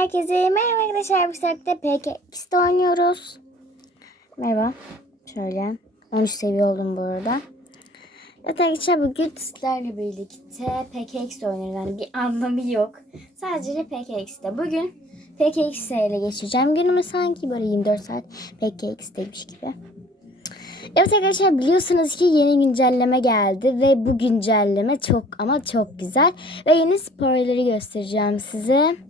Herkese merhaba arkadaşlar. Bu sefer PKX'de oynuyoruz. Merhaba. Şöyle. 13 seviye oldum bu arada. Evet arkadaşlar bugün sizlerle birlikte PKX oynuyoruz. Yani bir anlamı yok. Sadece PKX'de. Bugün PKX ile geçireceğim. Günümü sanki böyle 24 saat PKX'deymiş gibi. Evet arkadaşlar biliyorsunuz ki yeni güncelleme geldi ve bu güncelleme çok ama çok güzel. Ve yeni spoiler'ı göstereceğim size.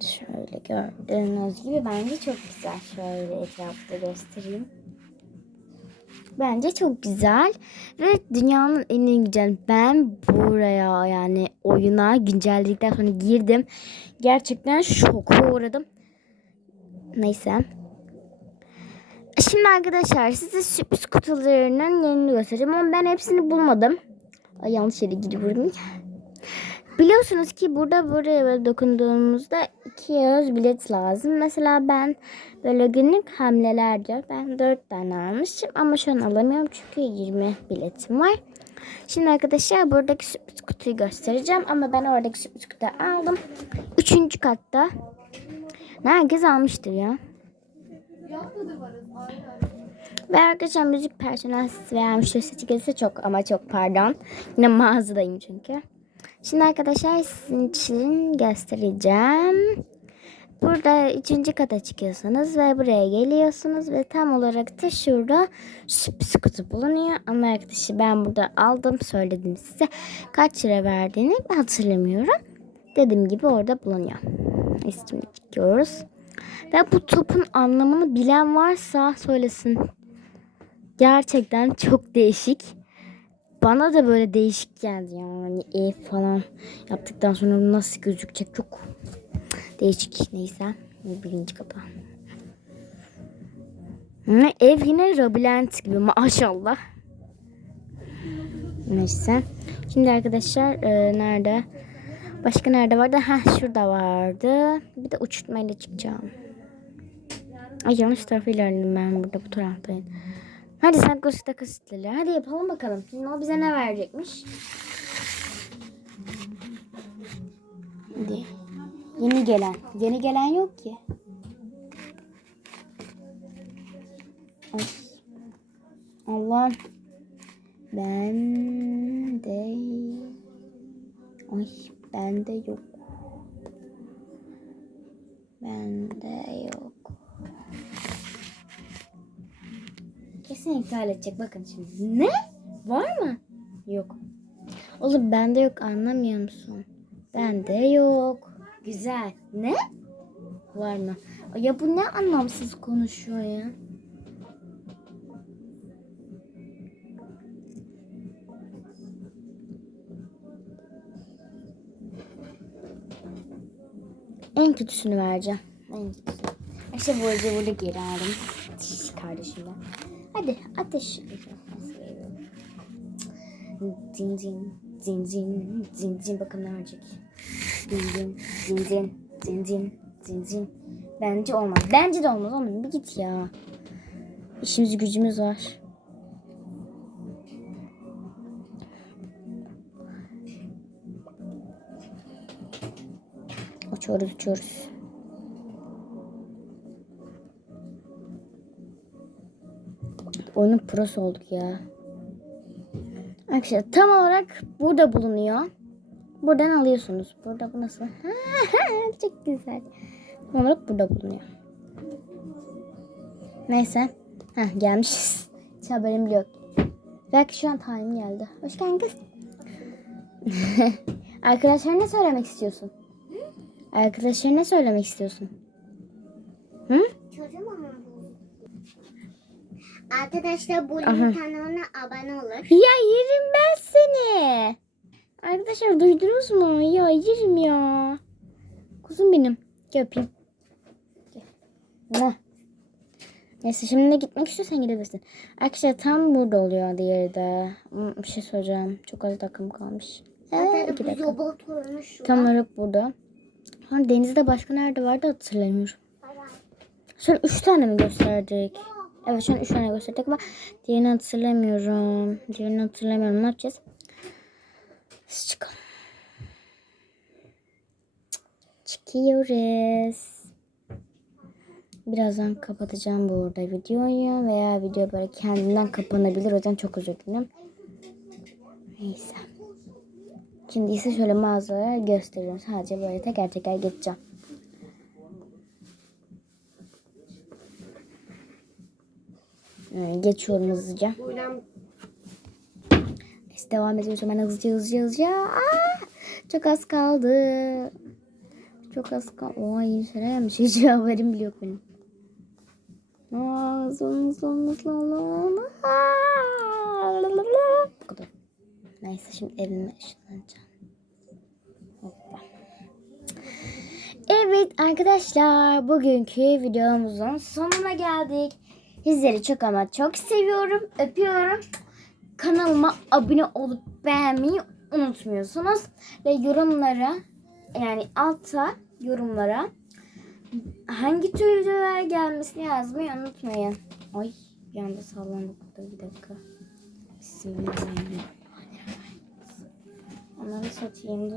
Şöyle gördüğünüz gibi bence çok güzel. Şöyle etrafta göstereyim. Bence çok güzel ve dünyanın en güzel. Ben buraya yani oyuna güncelledikten sonra girdim. Gerçekten şoka uğradım. Neyse. Şimdi arkadaşlar size sürpriz kutularının yerini göstereceğim ama ben hepsini bulmadım. Ay yanlış yere giriyorum. Biliyorsunuz ki burada buraya böyle dokunduğumuzda iki yağız bilet lazım. Mesela ben böyle günlük hamlelerce ben dört tane almışım ama şu an alamıyorum çünkü 20 biletim var. Şimdi arkadaşlar buradaki sürpriz kutuyu göstereceğim ama ben oradaki sürpriz kutuyu aldım. Üçüncü katta. Herkes almıştır ya. Ve arkadaşlar müzik personelsiz veya müşteri seti gelirse çok ama çok pardon. Yine mağazadayım çünkü. Şimdi arkadaşlar sizin için göstereceğim. Burada üçüncü kata çıkıyorsunuz ve buraya geliyorsunuz ve tam olarak da şurada sürpriz kutu bulunuyor. Ama arkadaşlar ben burada aldım söyledim size. Kaç lira verdiğini hatırlamıyorum. Dediğim gibi orada bulunuyor. Biz şimdi çıkıyoruz. Ve bu topun anlamını bilen varsa söylesin. Gerçekten çok değişik. Bana da böyle değişik geldi yani ev falan yaptıktan sonra nasıl gözükecek çok değişik neyse birinci kapı. Hı, Ev yine labirent gibi maşallah. Neyse. Şimdi arkadaşlar e, nerede? Başka nerede vardı? Ha şurada vardı. Bir de uçurtmayla çıkacağım. Ay yanlış tarafa ilerledim ben burada bu taraftayım. Hadi sen kosita kositleri. Hadi yapalım bakalım. Şimdi o bize ne verecekmiş? Hadi. Yeni gelen. Yeni gelen yok ki. Allah. Ben de Ay bende yok. Bende yok. Kesin iptal edecek. Bakın şimdi. Ne? Var mı? Yok. Oğlum bende yok anlamıyor musun? Bende yok. Güzel. Ne? Var mı? Ya bu ne anlamsız konuşuyor ya? En kötüsünü vereceğim. En kötüsünü. İşte bu arada burada geri aldım. Kardeşimden. Hadi ateş. Zin zin zin zin zin zin bakın ne verecek. Zin zin zin zin zin zin zin zin. Bence olmaz. Bence de olmaz oğlum bir git ya. İşimiz gücümüz var. Uçuyoruz uçuyoruz. Oyunun prosu olduk ya. Arkadaşlar tam olarak burada bulunuyor. Buradan alıyorsunuz. Burada bu nasıl? Çok güzel. Tam olarak burada bulunuyor. Neyse. Heh, gelmişiz. Hiç haberim yok. Belki şu an time geldi. Hoş geldin kız. Arkadaşlar ne söylemek istiyorsun? Arkadaşlar ne söylemek istiyorsun? Hı? Çocuğum ama. Arkadaşlar bu Aha. kanalına abone olur. Ya yerim ben seni. Arkadaşlar duydunuz mu? Ya yerim ya. Kuzum benim. Gel öpeyim. Gel. Neyse şimdi ne gitmek istiyorsan gidebilirsin. Arkadaşlar tam burada oluyor diğeri de. Hmm, Bir şey soracağım. Çok az dakikam kalmış. Ee, iki dakika. Tam olarak burada. Sonra denizde başka nerede vardı hatırlamıyorum. Sonra üç tane mi gösterecek? Evet şu an üç tane gösterecek ama diğerini hatırlamıyorum. Diğerini hatırlamıyorum. Ne yapacağız? Biz çıkalım. çıkıyoruz. Birazdan kapatacağım bu arada videoyu veya video böyle kendinden kapanabilir. O yüzden çok özür dilerim. Neyse. Şimdi ise şöyle mağazaya gösteriyorum. Sadece böyle teker teker geçeceğim. Ee, Geçiyorum hızlıca. Neyse devam ediyoruz hemen hızlıca hızlıca hızlıca. Aa, çok az kaldı. Çok az kaldı. Oha yeni şeyler gelmiş. Hiçbir haberim bile yok benim. Aa, hızlı hızlı. Aa, Bu kadar. Neyse şimdi evime ışınlanacağım. Evet arkadaşlar bugünkü videomuzun sonuna geldik. Sizleri çok ama çok seviyorum. Öpüyorum. Kanalıma abone olup beğenmeyi unutmuyorsunuz. Ve yorumlara yani alta yorumlara hangi tür videolar gelmesini yazmayı unutmayın. Ay bir anda sallandık burada bir dakika. Bismillahirrahmanirrahim. Onları satayım.